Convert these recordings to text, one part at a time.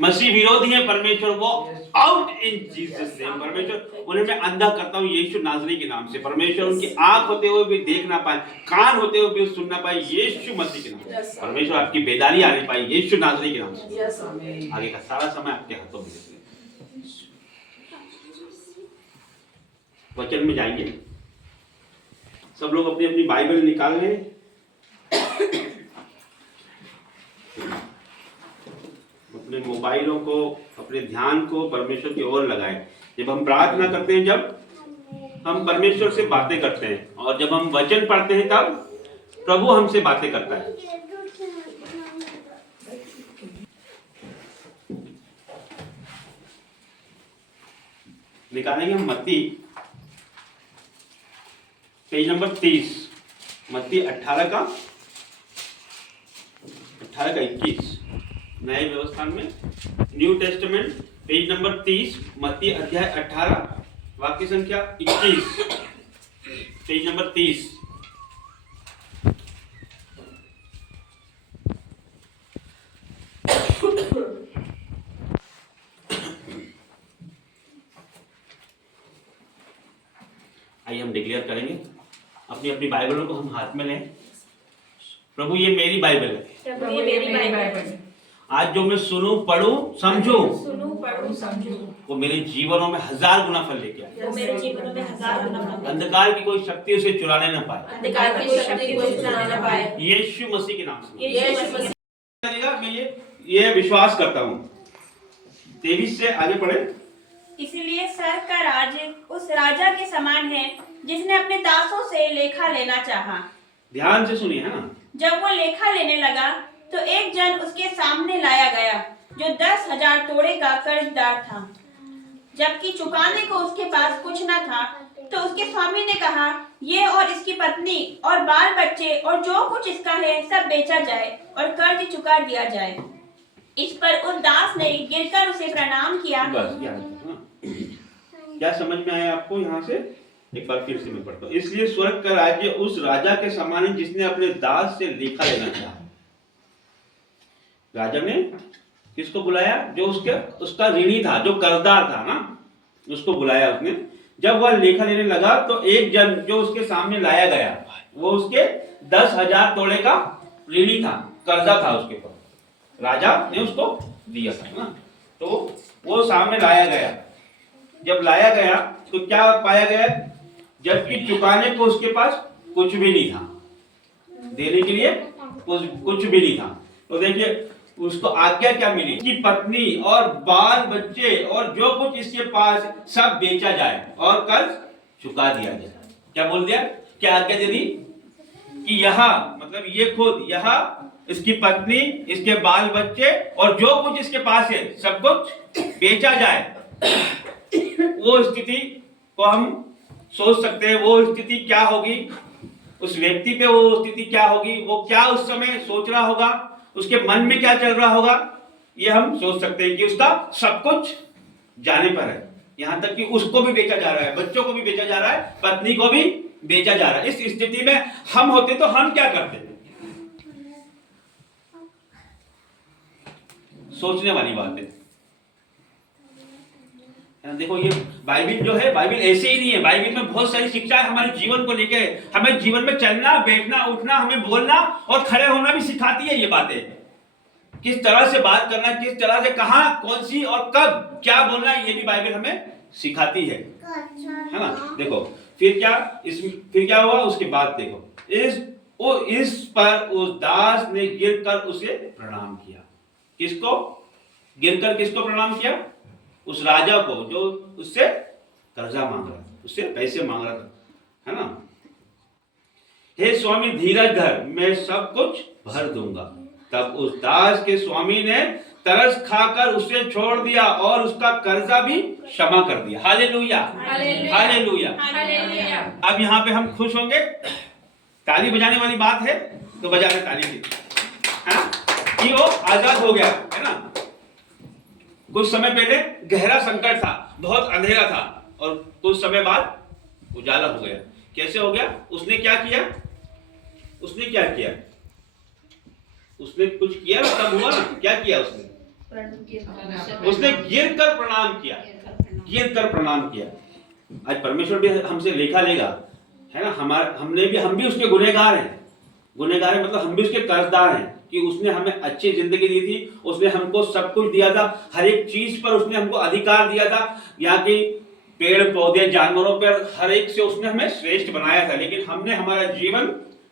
मसीह विरोधी है परमेश्वर को आउट इन जीसस नेम। परमेश्वर उन्हें मैं अंधा करता हूँ यीशु नाज़री के नाम से। परमेश्वर उनकी आंख होते हुए भी देख ना पाए, कान होते हुए भी सुन ना पाए, यीशु मसीह के नाम से। परमेश्वर आपकी बेदारी आने पाए यीशु नाज़री के नाम से। आगे का सारा समय आपके हाथों में। वचन में जाएंगे। सब लोग अपनी अपनी बाइबल निकाल लें। अपने मोबाइलों को, अपने ध्यान को परमेश्वर की ओर लगाएं। जब हम प्रार्थना करते हैं, जब हम परमेश्वर से बातें करते हैं, और जब हम वचन पढ़ते हैं, तब प्रभु हमसे बातें करता है। निकालेंगे हम मत्ती पेज नंबर 30, मत्ती 18 का 21 नए व्यवस्था में, न्यू टेस्टामेंट पेज नंबर 30, मत्ती अध्याय 18 वाक्य संख्या 21, पेज नंबर 30। आइए हम डिक्लेयर करेंगे। अपनी अपनी बाइबलों को हम हाथ में लें। प्रभु ये मेरी बाइबल है, प्रभु ये मेरी बाइबल है। आज जो मैं सुनूं, पढ़ूं, समझूं, समझूं, वो मेरे जीवनों में 1000 गुना फल लेके आए। वो मेरे जीवन में 1000 गुना फल। अंधकार की कोई शक्ति उसे चुराने न पाए। अंधकार की शक्ति को चुराने न पाए। यीशु मसीह के नाम से यीशु मसीह करेगा। मैं ये विश्वास करता हूँ। 23 से आगे पढ़े। इसीलिए स्वर्ग का राज्य उस राजा के समान है जिसने अपने दासों से लेखा लेना चाहा। ध्यान से सुनिए, है ना। जब वो लेखा लेने लगा तो एक जन उसके सामने लाया गया जो 10,000 तोड़े का कर्जदार था। जबकि चुकाने को उसके पास कुछ न था, तो उसके स्वामी ने कहा, ये और इसकी पत्नी और बाल बच्चे और जो कुछ इसका है सब बेचा जाए और कर्ज चुका दिया जाए। इस पर उस दास ने गिरकर उसे प्रणाम किया। बस क्या समझ में आया आपको? यहाँ से एक बार फिर से मैं पढ़ता हूँ। इसलिए स्वर्ग का राज्य उस राजा के समान है जिसने अपने दास से लेखा लेना चाहा। राजा ने किसको बुलाया? जो उसका ऋणी था, जो कर्जदार था ना, उसको बुलाया उसने। जब वह लेखा लेने लगा तो एक जन जो उसके सामने लाया गया, वो उसके 10,000 तोड़े का ऋणी था, कर्जा था उसके पास। राजा ने उसको दिया था ना, तो वो सामने लाया गया। जब लाया गया तो क्या पाया गया? जबकि चुकाने को उसके पास कुछ भी नहीं था, देने के लिए कुछ भी नहीं था। तो देखिए उसको आज्ञा क्या मिली कि पत्नी और बाल बच्चे और जो कुछ इसके पास सब बेचा जाए और कर्ज चुका दिया जाए। क्या बोल दिया? क्या आज्ञा दे दी? कि यहाँ मतलब ये खुद यहाँ इसकी पत्नी, इसके बाल बच्चे और जो कुछ इसके पास है सब कुछ बेचा जाए। वो स्थिति को हम सोच सकते हैं। वो स्थिति क्या होगी उस व्यक्ति पे? वो स्थिति क्या होगी? वो क्या उस समय सोच रहा होगा? उसके मन में क्या चल रहा होगा? ये हम सोच सकते हैं कि उसका सब कुछ जाने पर है। यहाँ तक कि उसको भी बेचा जा रहा है, बच्चों को भी बेचा जा रहा है, पत्नी को भी बेचा जा रहा है। इस स्थिति में हम होते तो हम क्या करते? सोचने वाली बात है। देखो ये बाइबिल जो है, बाइबिल ऐसे ही नहीं है। बाइबिल में बहुत सारी शिक्षा है हमारे जीवन को लेकर। हमें जीवन में चलना, बैठना, उठना, हमें बोलना और खड़े होना भी सिखाती है ये बातें। किस तरह से बात करना, किस तरह से कहां, कौन सी और कब क्या बोलना, ये भी बाइबिल हमें सिखाती है ना। देखो फिर क्या हुआ उसके बाद? देखो इस पर उस दास ने गिरकर उसे प्रणाम किया। किसको गिरकर? किसको प्रणाम किया? उस राजा को जो उससे कर्जा मांग रहा था, उससे पैसे मांग रहा था, है ना। हे स्वामी धीरज धर, मैं सब कुछ भर दूंगा। तब उस दास के स्वामी ने तरस खाकर उसे छोड़ दिया और उसका कर्जा भी क्षमा कर दिया। Hallelujah, hallelujah. अब यहाँ पे हम खुश होंगे। ताली बजाने वाली बात है तो बजा रहे ताली की, है ना, कि वो आजाद हो गया, है ना। कुछ समय पहले गहरा संकट था, बहुत अंधेरा था, और कुछ समय बाद उजाला हो गया। कैसे हो गया? उसने क्या किया? उसने कुछ किया ना, तब हुआ ना। क्या किया उसने? उसने गिर कर प्रणाम किया, गिर कर प्रणाम किया। आज परमेश्वर भी हमसे लेखा लेगा, है ना। हम भी उसके गुनहगार हैं। गुनहगार है मतलब हम भी उसके कर्जदार हैं कि उसने हमें अच्छी जिंदगी दी थी, उसने हमको सब कुछ दिया था, हर एक चीज पर उसने हमको अधिकार दिया था। यहाँ की पेड़ पौधे जानवरों पर हर एक से उसने हमें श्रेष्ठ बनाया था, लेकिन हमने हमारा जीवन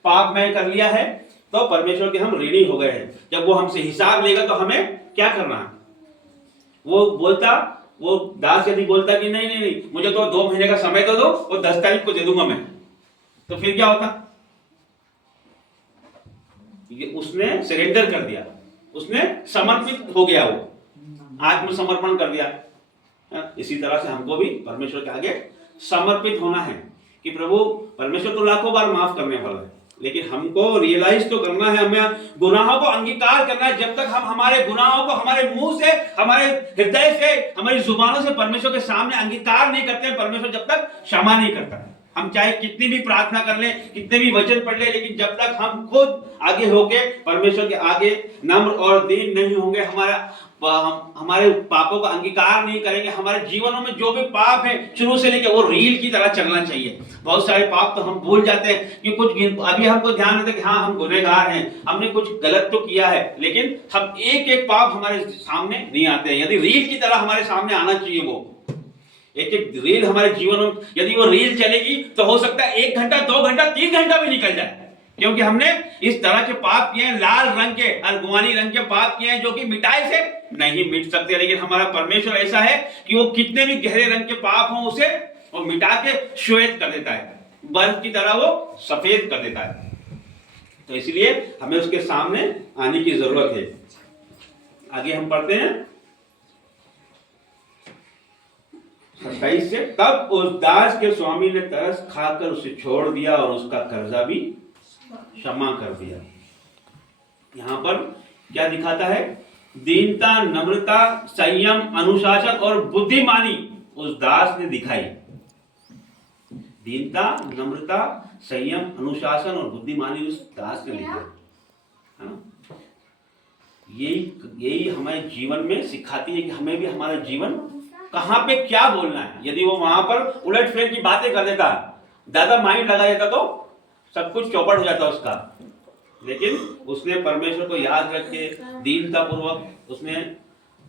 पापमय कर लिया है, तो परमेश्वर के हम ऋणी हो गए हैं। जब वो हमसे हिसाब लेगा तो हमें क्या करना है? वो दास यदि बोलता कि नहीं नहीं नहीं, मुझे तो 2 महीने का समय तो दो, वो 10 तारीख को दे दूंगा मैं, तो फिर क्या होता? उसने सरेंडर कर दिया, उसने समर्पित हो गया, वो आत्मसमर्पण कर दिया। इसी तरह से हमको भी परमेश्वर के आगे समर्पित होना है कि प्रभु, परमेश्वर तो लाखों बार माफ करने वाला है, लेकिन हमको रियलाइज तो करना है, हमें गुनाहों को अंगीकार करना है। जब तक हम हमारे गुनाहों को हमारे मुंह से, हमारे हृदय से, हमारी जुबानों से परमेश्वर के सामने अंगीकार नहीं करते हैं, परमेश्वर जब तक क्षमा नहीं करता है। हम चाहे कितनी भी प्रार्थना कर लें, कितने भी वचन पढ़ लें, लेकिन जब तक हम खुद आगे होके परमेश्वर के आगे नम्र और दीन नहीं होंगे, हमारे पापों का अंगीकार नहीं करेंगे, हमारे जीवनों में जो भी पाप है शुरू से लेकर वो रील की तरह चलना चाहिए। बहुत सारे पाप तो हम भूल जाते हैं कि अभी हमको ध्यान रहता है कि हाँ हम गुनहगार हैं, हमने कुछ गलत तो किया है, लेकिन हम एक एक पाप हमारे सामने नहीं आते हैं। यदि रील की तरह हमारे सामने आना चाहिए, वो एक एक रील हमारे जीवन में यदि वो रील चलेगी तो हो सकता है 1 घंटा 2 घंटा 3 घंटा भी निकल जाए, क्योंकि हमने इस तरह के पाप किए हैं, लाल रंग के अरगुवानी रंग के पाप किए हैं, जो कि मिटाई से नहीं मिट सकते। लेकिन हमारा परमेश्वर ऐसा है कि वो कितने भी गहरे रंग के पाप हों उसे वो मिटा के श्वेत कर देता है, बर्फ की तरह वो सफेद कर देता है। तो इसलिए हमें उसके सामने आने की जरूरत है। आगे हम पढ़ते हैं 27 से, तब उस दास के स्वामी ने तरस खाकर उसे छोड़ दिया और उसका कर्जा भी क्षमा कर दिया। यहां पर क्या दिखाता है? दीनता, नम्रता, संयम, अनुशासन और बुद्धिमानी उस दास ने दिखाई। दीनता, नम्रता, संयम, अनुशासन और बुद्धिमानी उस दास ने दिखाई, है ना। यही हमारे जीवन में सिखाती है कि हमें भी हमारा जीवन कहां पे क्या बोलना है। यदि वो वहां पर उलट फेर की बातें कर देता, ज्यादा माइंड लगा देता, तो सब कुछ चौपट हो जाता उसका। लेकिन उसने परमेश्वर को याद रख के दीनता पूर्वक उसने,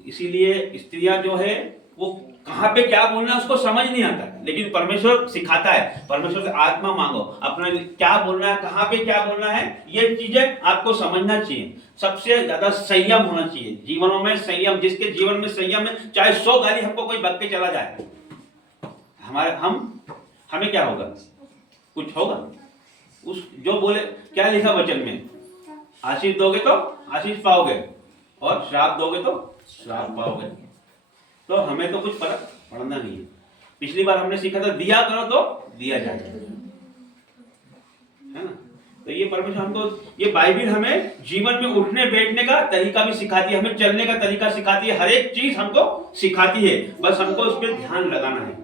इसीलिए स्त्रियां जो है वो कहां पे क्या बोलना है उसको समझ नहीं आता, लेकिन परमेश्वर सिखाता है। परमेश्वर से आत्मा मांगो, अपना क्या बोलना है, कहां पे क्या बोलना है, ये चीजें आपको समझना चाहिए। सबसे ज्यादा संयम होना चाहिए जीवनों में। संयम, जिसके जीवन में संयम है, चाहे 100 गाली हमको कोई बक के चला जाए, हमें क्या होगा? कुछ होगा? उस जो बोले, क्या लिखा वचन में? आशीष दोगे तो आशीष पाओगे और श्राप दोगे तो श्राप पाओगे। तो हमें तो कुछ फर्क पड़ना नहीं है। पिछली बार हमने सीखा था दिया करो तो दिया जाएगा, है ना। तो ये परमेश्वर हमको, ये बाइबिल हमें जीवन में उठने बैठने का तरीका भी सिखाती है, हमें चलने का तरीका सिखाती है, हर एक चीज हमको सिखाती है, बस हमको उस पर ध्यान लगाना है।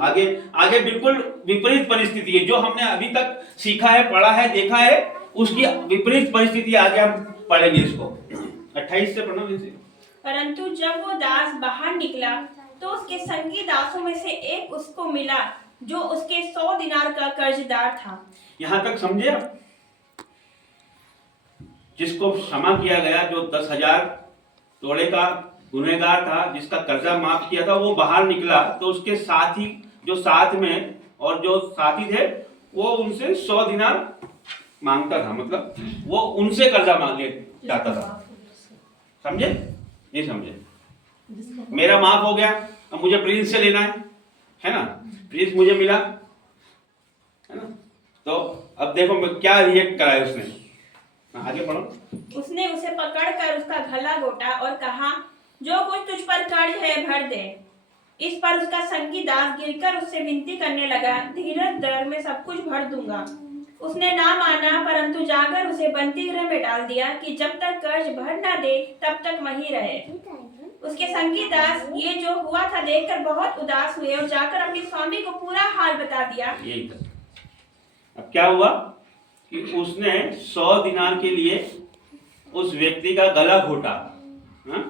आगे बिल्कुल विपरीत परिस्थिति है, जो हमने अभी तक सीखा है, पढ़ा है, देखा है, उसकी विपरीत परिस्थिति आगे हम पढ़ेंगे इसको। 28 से पढ़ना इसे। परंतु जब वो दास बाहर निकला तो उसके संगी दासों में से एक उसको मिला जो उसके 100 दिनार का कर्जदार था। यहां तक समझे आप? जिसको क्षमा किया गया, जो 10,000 तोड़े का गुनहगार था, जिसका कर्जा माफ किया था, वो बाहर निकला तो उसके साथी जो साथ में और जो साथी थे वो उनसे 100 दिनार मांगता था, मतलब वो उनसे कर्जा मांग ले जाता था। समझे? नहीं समझे? मेरा माफ हो गया, अब मुझे प्रिंस से लेना है ना, प्रिंस मुझे मिला, है ना। तो अब देखो क्या रिएक्ट करा है उसने, आगे पढ़ो। उसने उसे पकड़कर उसका गला घोटा और कहा, जो कुछ तुझ पर कर्ज है भर दे। इस पर उसका संगी दास गिरकर उससे विनती करने लगा, धीरज धर, मैं सब कुछ भर दूंगा। उसने ना माना, परंतु जाकर उसे बंदी गृह में डाल दिया कि जब तक कर्ज भर ना दे तब तक वहीं रहे। उसके संगी दास ये जो हुआ था देखकर बहुत उदास हुए और जाकर अपने स्वामी को पूरा हाल बता दिया। यही था। अब क्या हुआ कि उसने 100 दिनार के लिए उस व्यक्ति का गला घोटा, हाँ?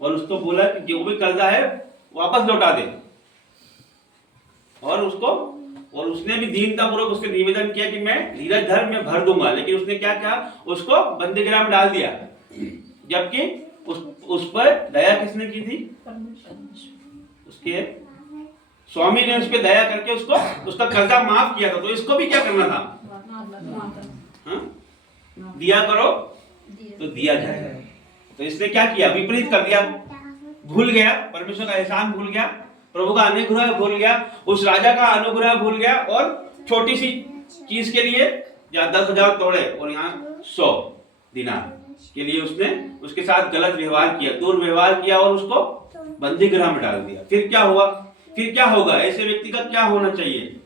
और उसको बोला कि जो भी कर्जा है वापस लौटा दे। और उसने भी दीनतापूर्वक उससे निवेदन किया कि मैं धीरज धर, मैं भर दूंगा। लेकिन उसने क्या किया, उसको बंदीगृह में डाल दिया। जबकि उस पर दया किसने की थी? उसके स्वामी ने उस पर दया करके उसका कर्जा माफ किया था। तो इसको भी क्या करना था? हाँ? दिया करो तो दिया जाएगा। तो इसने क्या किया? विपरीत कर दिया, भूल गया, परमेश्वर का एहसान भूल गया, प्रभु का अनुग्रह भूल गया, उस राजा का अनुग्रह भूल गया। और छोटी सी चीज के लिए 10,000 तोड़े और यहाँ 100 दिनार के लिए उसने उसके साथ गलत व्यवहार किया, दुर्व्यवहार किया और उसको बंदी गृह में डाल दिया। फिर क्या हुआ? फिर क्या होगा? ऐसे व्यक्ति का क्या होना चाहिए?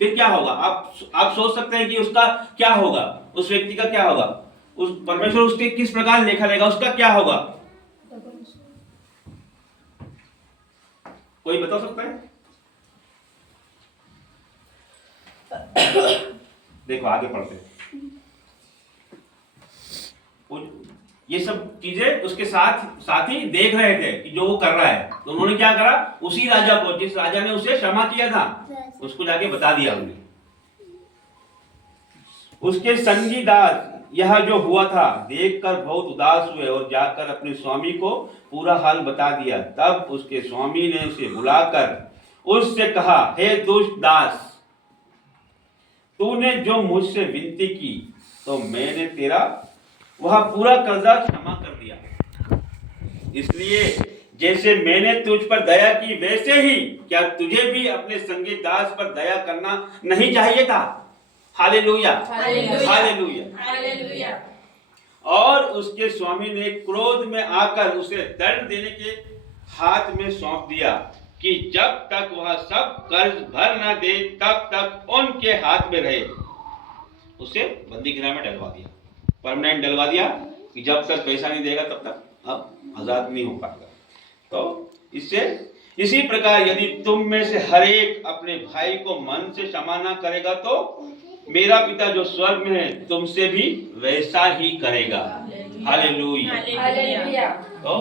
फिर क्या होगा? आप सोच सकते हैं कि उसका क्या होगा, उस व्यक्ति का क्या होगा, उस परमेश्वर उसके किस प्रकार लेखा लेगा, उसका क्या होगा? कोई बता सकता है? देखो आगे पढ़ते हैं। ये सब चीजें उसके साथ ही देख रहे थे कि जो वो कर रहा है। तो उन्होंने क्या करा? उसी राजा को, जिस राजा ने उसे क्षमा किया था, उसको जाके बता दिया हमने। उसके संगी दास यह जो हुआ था देखकर बहुत उदास हुए और जाकर अपने स्वामी को पूरा हाल बता दिया। तब उसके स्वामी ने उसे बुलाकर उससे कहा, हे दुष्ट दास, तूने जो मुझसे विनती की तो मैंने तेरा वह पूरा कर्जा क्षमा कर दिया। इसलिए जैसे मैंने तुझ पर दया की वैसे ही क्या तुझे भी अपने संगी दास पर दया करना नहीं चाहिए था? Hallelujah, hallelujah, hallelujah. और उसके स्वामी ने क्रोध में आकर उसे दंड देने के हाथ में सौंप दिया कि जब तक वह सब कर्ज भर न दे तब तक उनके हाथ में रहे। उसे बंदी गृह में डलवा दिया, परमानेंट डलवा दिया कि जब तक पैसा नहीं देगा तब तक अब आजाद नहीं हो पाएगा। तो इसी प्रकार यदि तुम में से हर एक अपने भाई को मन से क्षमा न करेगा तो मेरा पिता जो स्वर्ग में है तुमसे भी वैसा ही करेगा। हालेलुया। तो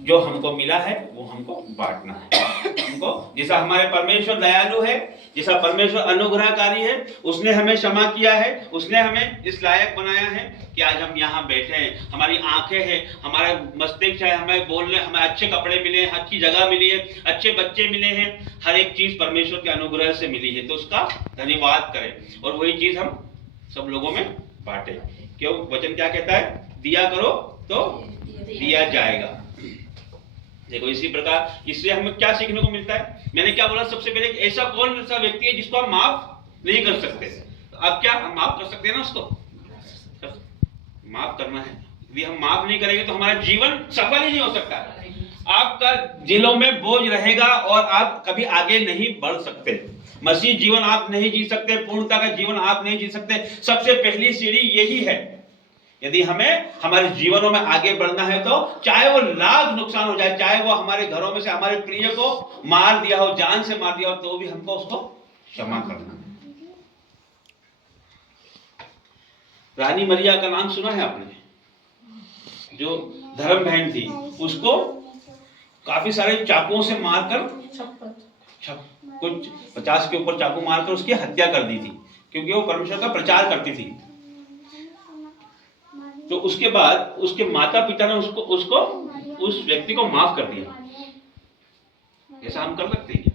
जो हमको मिला है वो हमको बांटना है। हमको जैसा हमारे परमेश्वर दयालु है, जैसा परमेश्वर अनुग्रहकारी है, उसने हमें क्षमा किया है, उसने हमें इस लायक बनाया है कि आज हम यहाँ बैठे हैं, हमारी आंखें हैं, हमारा मस्तिष्क है, हमें बोलने, हमें अच्छे कपड़े मिले हैं, अच्छी जगह मिली है, अच्छे बच्चे मिले हैं, हर एक चीज परमेश्वर के अनुग्रह से मिली है। तो उसका धन्यवाद करें और वही चीज हम सब लोगों में बांटे। क्यों? वचन क्या कहता है? दिया करो तो दिया जाएगा। देखो इसी प्रकार इससे हमें क्या सीखने को मिलता है? मैंने क्या बोला? सबसे पहले ऐसा कौन सा व्यक्ति है जिसको हम माफ नहीं कर सकते? तो अब क्या हम माफ कर सकते हैं ना? उसको माफ करना है। यदि हम माफ नहीं करेंगे तो हमारा जीवन सफल ही नहीं हो सकता। आपका दिलों में बोझ रहेगा और आप कभी आगे नहीं बढ़ सकते। मसीह जीवन आप नहीं जी सकते, पूर्णता का जीवन आप नहीं जी सकते। सबसे पहली सीढ़ी यही है। यदि हमें हमारे जीवनों में आगे बढ़ना है तो चाहे वो लाख नुकसान हो जाए, चाहे वो हमारे घरों में से हमारे प्रिय को मार दिया हो, जान से मार दिया हो, तो भी हमको उसको क्षमा करना है। रानी मरिया का नाम सुना है आपने? जो धर्म बहन थी, उसको काफी सारे चाकुओं से मारकर, कुछ 50 के ऊपर चाकू मारकर उसकी हत्या कर दी थी, क्योंकि वो परमेश्वर का प्रचार करती थी। तो उसके बाद उसके माता पिता ने उसको उस व्यक्ति को माफ कर दिया। ऐसा हम कर सकते हैं?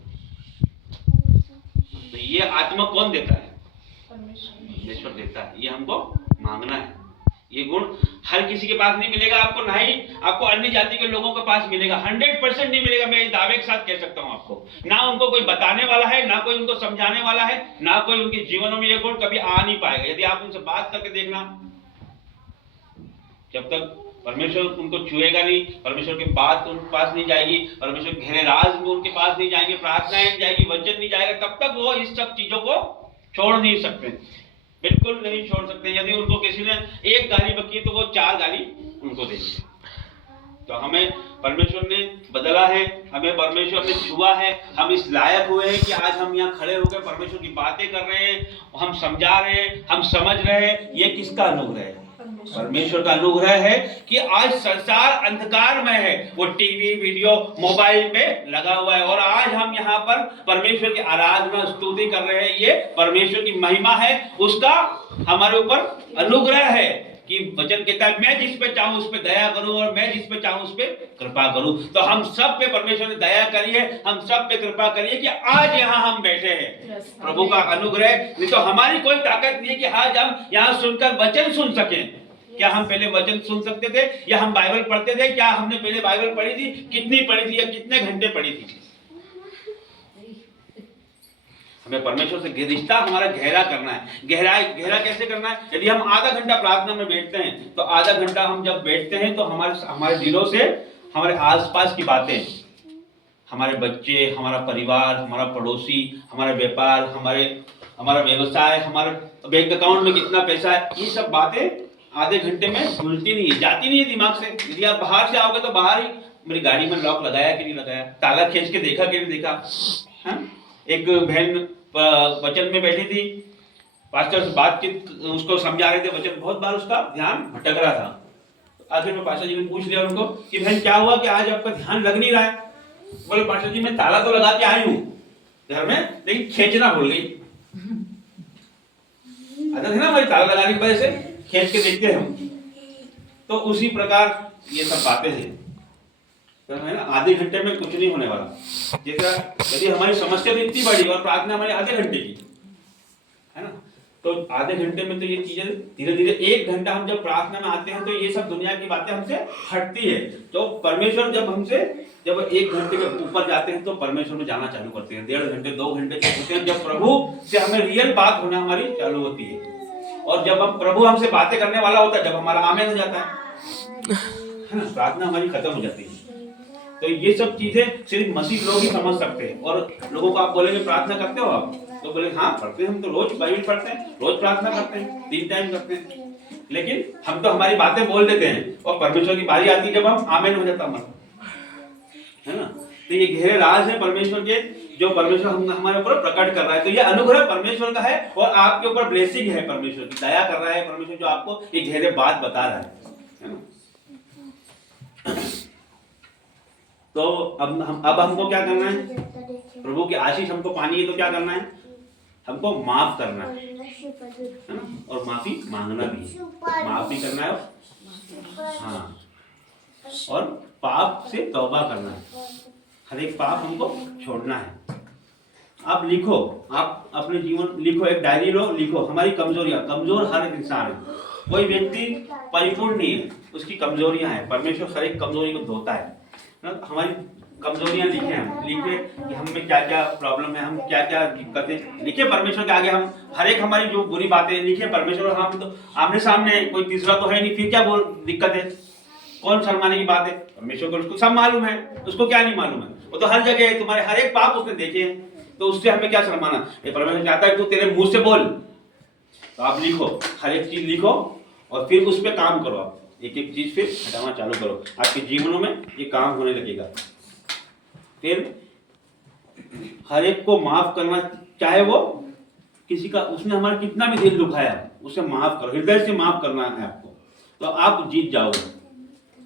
तो ये आत्मा कौन देता है? परमेश्वर देता है। ये हमको मांगना है। ये गुण हर किसी के पास नहीं मिलेगा आपको, ना ही आपको अन्य जाति के लोगों के पास मिलेगा। 100% नहीं मिलेगा। मैं इस दावे के साथ कह सकता हूं आपको। ना उनको कोई बताने वाला है, ना कोई उनको समझाने वाला है, ना कोई उनके जीवनों में ये गुण कभी आ नहीं पाएगा। यदि आप उनसे बात करके देखना, जब तक परमेश्वर उनको छुएगा नहीं, परमेश्वर की बात उनके पास नहीं जाएगी, परमेश्वर गहरे राज में उनके पास नहीं जाएंगे, प्रार्थनाएं नहीं जाएगी, वचन नहीं जाएगा, तब तक वो इस सब चीजों को छोड़ नहीं सकते। बिल्कुल नहीं छोड़ सकते। यदि उनको किसी ने एक गाली बकी तो वो 4 गाली उनको देंगे। तो हमें परमेश्वर ने बदला है, हमें परमेश्वर ने छुआ है, हम इस लायक हुए हैं कि आज हम यहाँ खड़े होकर परमेश्वर की बातें कर रहे हैं, हम समझा रहे हैं, हम समझ रहे हैं। ये किसका अनुग्रह है? परमेश्वर का अनुग्रह है कि आज संसार अंधकार में है, वो टीवी वीडियो मोबाइल पे लगा हुआ है और आज हम यहाँ पर परमेश्वर की आराधना स्तुति कर रहे हैं। ये परमेश्वर की महिमा है, उसका हमारे ऊपर अनुग्रह है कि वचन कहता है मैं जिस पे चाहूं उस पे दया करूं और मैं जिस पे चाहूं उस पे कृपा करूं। तो हम सब पे परमेश्वर ने दया करी है, हम सब पे कृपा करी है कि आज यहाँ हम बैठे हैं। प्रभु का अनुग्रह, नहीं तो हमारी कोई ताकत नहीं है कि आज हम यहाँ सुनकर वचन सुन सकें। क्या हम पहले वचन सुन सकते थे या हम बाइबल पढ़ते थे? क्या हमने पहले बाइबल पढ़ी थी? कितनी पढ़ी थी या कितने घंटे पढ़ी थी? हमें परमेश्वर से रिश्ता हमारा गहरा करना है। गहरा कैसे करना है? यदि हम आधा घंटा प्रार्थना में बैठते हैं तो आधा घंटा हम जब बैठते हैं तो हमारे दिलों से हमारे आसपास की बातें, हमारे बच्चे, हमारा परिवार, हमारा पड़ोसी, हमारा व्यापार, हमारा व्यवसाय, हमारे बैंक अकाउंट में कितना पैसा है, ये सब बातें आधे घंटे में भूलती नहीं है, जाती नहीं है दिमाग से। यदि आप बाहर से आओगे तो बाहर ही मेरी गाड़ी में लॉक लगाया कि नहीं लगाया, ताला खींच के देखा कि नहीं देखा। हाँ? एक बहन वचन में बैठी थी, पास्टर से बातचीत उसको समझा रहे थे वचन, बहुत बार उसका ध्यान भटक रहा था। आखिर में पास्टर जी ने पूछ लिया उनको कि बहन क्या हुआ कि आज आपका ध्यान लग नहीं रहा है? बोले पास्टर जी मैं ताला तो लगा के आई हूँ घर में, लेकिन खींचना भूल गई। आदत है ना हमारी, ताला लगाने की वजह से खींच के देखते हैं हम। तो उसी प्रकार ये सब बातें हैं, है ना। आधे घंटे में कुछ नहीं होने वाला। जैसा यदि हमारी समस्या तो इतनी बड़ी और प्रार्थना हमारी आधे घंटे की है ना, तो आधे घंटे में तो ये चीजें धीरे धीरे, एक घंटा हम जब प्रार्थना में आते हैं तो ये सब दुनिया की बातें हमसे हटती है। तो परमेश्वर जब एक घंटे के ऊपर जाते हैं तो परमेश्वर में जाना चालू करते हैं। 1.5 घंटे 2 घंटे तक होते हैं जब प्रभु से हमें रियल बात होना हमारी चालू होती है। और जब हम प्रभु हमसे बातें करने वाला होता है, जब हमारा आमेन हो जाता है ना, प्रार्थना हमारी खत्म हो जाती है। तो ये सब चीजें सिर्फ मसीह लोग ही समझ सकते हैं। और लोगों को आप बोलेंगे प्रार्थना करते हो आप, तो बोले हाँ पढ़ते हैं, हम तो रोज बाइबल पढ़ते हैं, रोज प्रार्थना करते हैं, 3 टाइम करते हैं। लेकिन हम तो हमारी बातें बोल देते हैं और परमेश्वर की बारी आती है जब हम आमेन हो जाता हमारा, है ना। तो ये गहरे राज है परमेश्वर के, जो परमेश्वर हमारे ऊपर प्रकट कर रहा है। तो ये अनुग्रह परमेश्वर का है और आपके ऊपर ब्लेसिंग है, परमेश्वर की दया कर रहा है परमेश्वर, जो आपको ये गहरे बात बता रहा है ना। तो अब हमको क्या करना है? प्रभु की आशीष हमको पानी है तो क्या करना है? हमको माफ करना है ना, और माफी मांगना भी है, माफ भी करना है। हाँ, और पाप से तौबा करना है, हर एक पाप हमको छोड़ना है। आप लिखो, आप अपने जीवन लिखो, एक डायरी लो, लिखो हमारी कमजोरियां। कमजोर हर एक इंसान है, कोई व्यक्ति परिपूर्ण नहीं है, उसकी कमजोरियां हैं। परमेश्वर हर एक कमजोरी को धोता है ना। हमारी कमजोरियां लिखे, हम लिखे कि हम में क्या क्या प्रॉब्लम है, हम क्या क्या दिक्कतें लिखे परमेश्वर के आगे। हम हर एक हमारी जो बुरी बातें लिखे परमेश्वर, हम तो आमने सामने, कोई तीसरा तो है नहीं, फिर क्या दिक्कत है? कौन शर्माने की बात है? परमेश्वर को उसको सब मालूम है, उसको क्या नहीं मालूम है? वो तो हर जगह है, तुम्हारे हर एक पाप उसने देखे हैं, तो उससे हमें क्या शर्माना? ये परमेश्वर चाहता है तू तेरे मुंह से बोल। तो आप लिखो, हर एक चीज लिखो और फिर उस पर काम करो। आप एक एक चीज फिर हटाना चालू करो, आपके जीवनों में ये काम होने लगेगा। फिर हर एक को माफ करना, चाहे वो किसी का, उसने हमारा कितना भी दिल दुखाया, उसे माफ करो, हृदय से माफ करना है आपको, तो आप जीत जाओगे।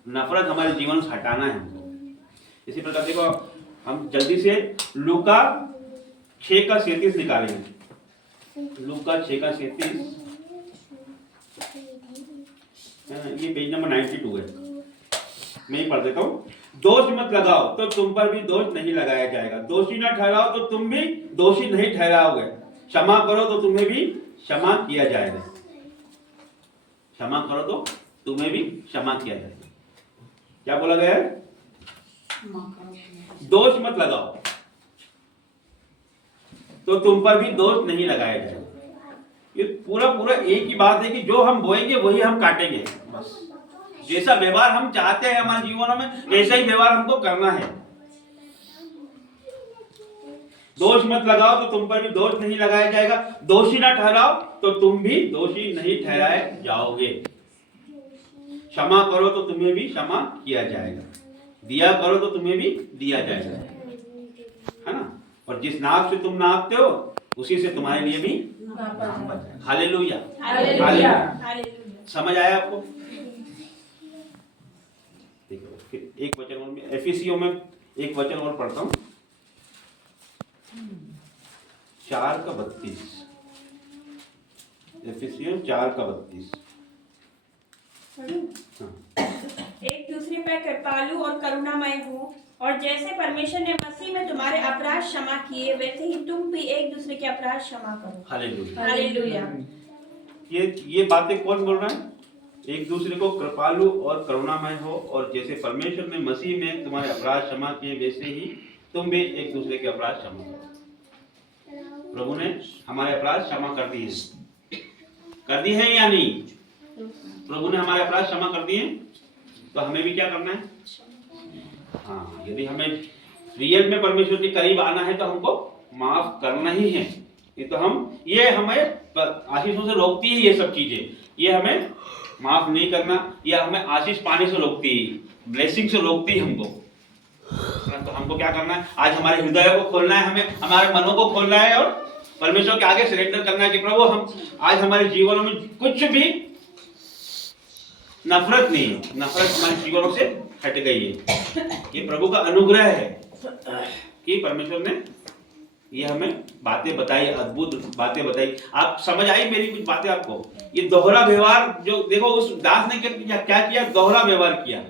नफरत हमारे जीवन से हटाना है हमको। इसी प्रकार देखो, हम जल्दी से लूका 6:37 निकालेंगे। लूका 6:37, ये पेज नंबर 92 है, मैं ही पढ़ देता हूँ। दोष मत लगाओ तो तुम पर भी दोष नहीं लगाया जाएगा, दोषी न ठहराओ तो तुम भी दोषी नहीं ठहराओगे, क्षमा करो तो तुम्हें भी क्षमा किया जाएगा। क्षमा करो तो तुम्हें भी क्षमा किया जाएगा। क्या बोला गया है? दोष मत लगाओ तो तुम पर भी दोष नहीं लगाया जाएगा। ये पूरा एक ही बात है कि जो हम बोएंगे वही हम काटेंगे। बस जैसा व्यवहार हम चाहते हैं हमारे जीवनों में, वैसा ही व्यवहार हमको करना है। दोष मत लगाओ तो तुम पर भी दोष नहीं लगाया जाएगा, दोषी ना ठहराओ तो तुम भी दोषी नहीं ठहराए जाओगे। क्षमा करो तो तुम्हें भी क्षमा किया जाएगा, दिया करो तो तुम्हें भी दिया जाएगा, है ना। और जिस नाप से तुम नापते हो उसी से तुम्हारे लिए भी। Hallelujah, hallelujah. समझ आया आपको? देखो फिर एक वचन और में एफिसियों में एक वचन और पढ़ता हूँ, 4:32। एफिसियों 4:32। एक दूसरे पर कृपालु और करुणामय हो, और जैसे परमेश्वर ने मसीह में तुम्हारे अपराध क्षमा किए, वैसे ही तुम भी एक दूसरे के अपराध क्षमा करो। हालेलुया। हालेलुया। ये बातें कौन बोल रहा है? एक दूसरे को कृपालु और करुणामय हो, और जैसे परमेश्वर ने मसीह में तुम्हारे अपराध क्षमा किए, वैसे ही तुम भी एक दूसरे के अपराध क्षमा करो। प्रभु ने हमारे अपराध क्षमा कर दिए हैं या नहीं? प्रभु ने हमारे अपराध क्षमा कर दिए, तो हमें भी क्या करना है? हाँ, यदि हमें रियल में परमेश्वर के करीब आना है तो हमको माफ करना ही है। ये तो ये हमें आशीषों से रोकती है, ये सब चीजें ये हमें माफ नहीं करना, या हमें आशीष पाने से रोकती है, ब्लेसिंग से रोकती है हमको। तो हमको क्या करना है? आज हमारे हृदय को खोलना है, हमें हमारे मनों को खोलना है और परमेश्वर के आगे सरेंडर करना है कि प्रभु हम आज हमारे जीवनों में कुछ भी नफरत नहीं है, नफरत हमारे जीवनों से हट गई है। ये प्रभु का अनुग्रह है कि परमेश्वर ने ये हमें बातें बताई, अद्भुत बातें बताई। आप समझ आई मेरी कुछ बातें आपको? ये दोहरा व्यवहार जो देखो उस दास ने क्या किया, दोहरा व्यवहार किया।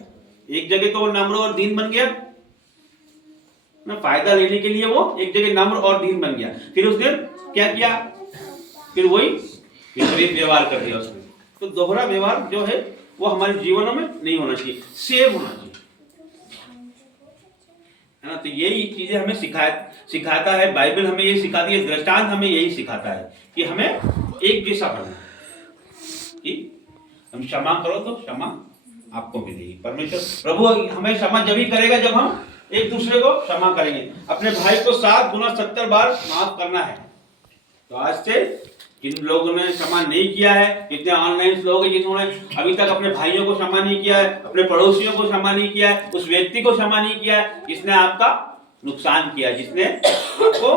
एक जगह तो वो नम्र और दीन बन गया ना, फायदा लेने के लिए वो एक जगह नम्र और दीन बन गया, फिर उसने क्या किया? फिर वही विपरीत व्यवहार कर दिया उसने। तो दोहरा व्यवहार जो है वो हमारे जीवनों में नहीं होना चाहिए, सेम होना चाहिए, है ना। तो यही चीजें हमें सिखाता है बाइबल, हमें यही सिखाती है, दृष्टांत हमें यही सिखाता है कि हमें एक जैसा बनना है कि हम क्षमा करो तो क्षमा आपको मिलेगी। परमेश्वर प्रभु हमें क्षमा जब ही करेगा जब हम एक दूसरे को क्षमा करेंगे। अपने भाई को 7 गुना 70 बार माफ करना है। तो आज से जिन लोगों ने क्षमा नहीं किया है, जितने ऑनलाइन लोग हैं जिन्होंने अभी तक अपने भाइयों को क्षमा नहीं किया है, अपने पड़ोसियों को क्षमा नहीं किया है, उस व्यक्ति को क्षमा नहीं किया है जिसने आपका नुकसान किया, जिसने आपको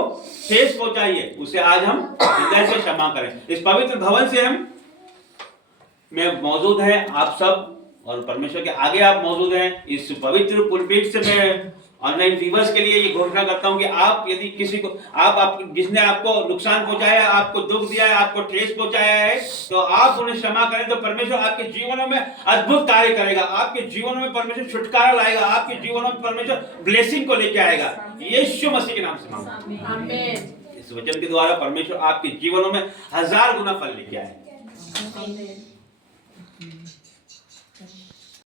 ठेस पहुंचाई है, उसे आज हम हृदय से क्षमा करें। इस पवित्र भवन से हम में मौजूद हैं आप सब, और परमेश्वर के आगे आप मौजूद हैं। इस पवित्र पुलपीठ से मैं ऑनलाइन व्यूअर्स के लिए ये घोषणा करता हूं कि आप यदि किसी को आप जिसने आपको नुकसान पहुंचाया, आपको दुख दिया है, आपको ठेस पहुंचाया है, तो आप उन्हें क्षमा करें, तो परमेश्वर आपके जीवनों में अद्भुत कार्य करेगा। आपके जीवनों में परमेश्वर छुटकारा लाएगा, आपके जीवनों में परमेश्वर ब्लेसिंग को लेके आएगा। यीशु मसीह के नाम से मांगता हूं, इस वचन के द्वारा परमेश्वर आपके जीवनों में 1000 गुना फल लेके आए।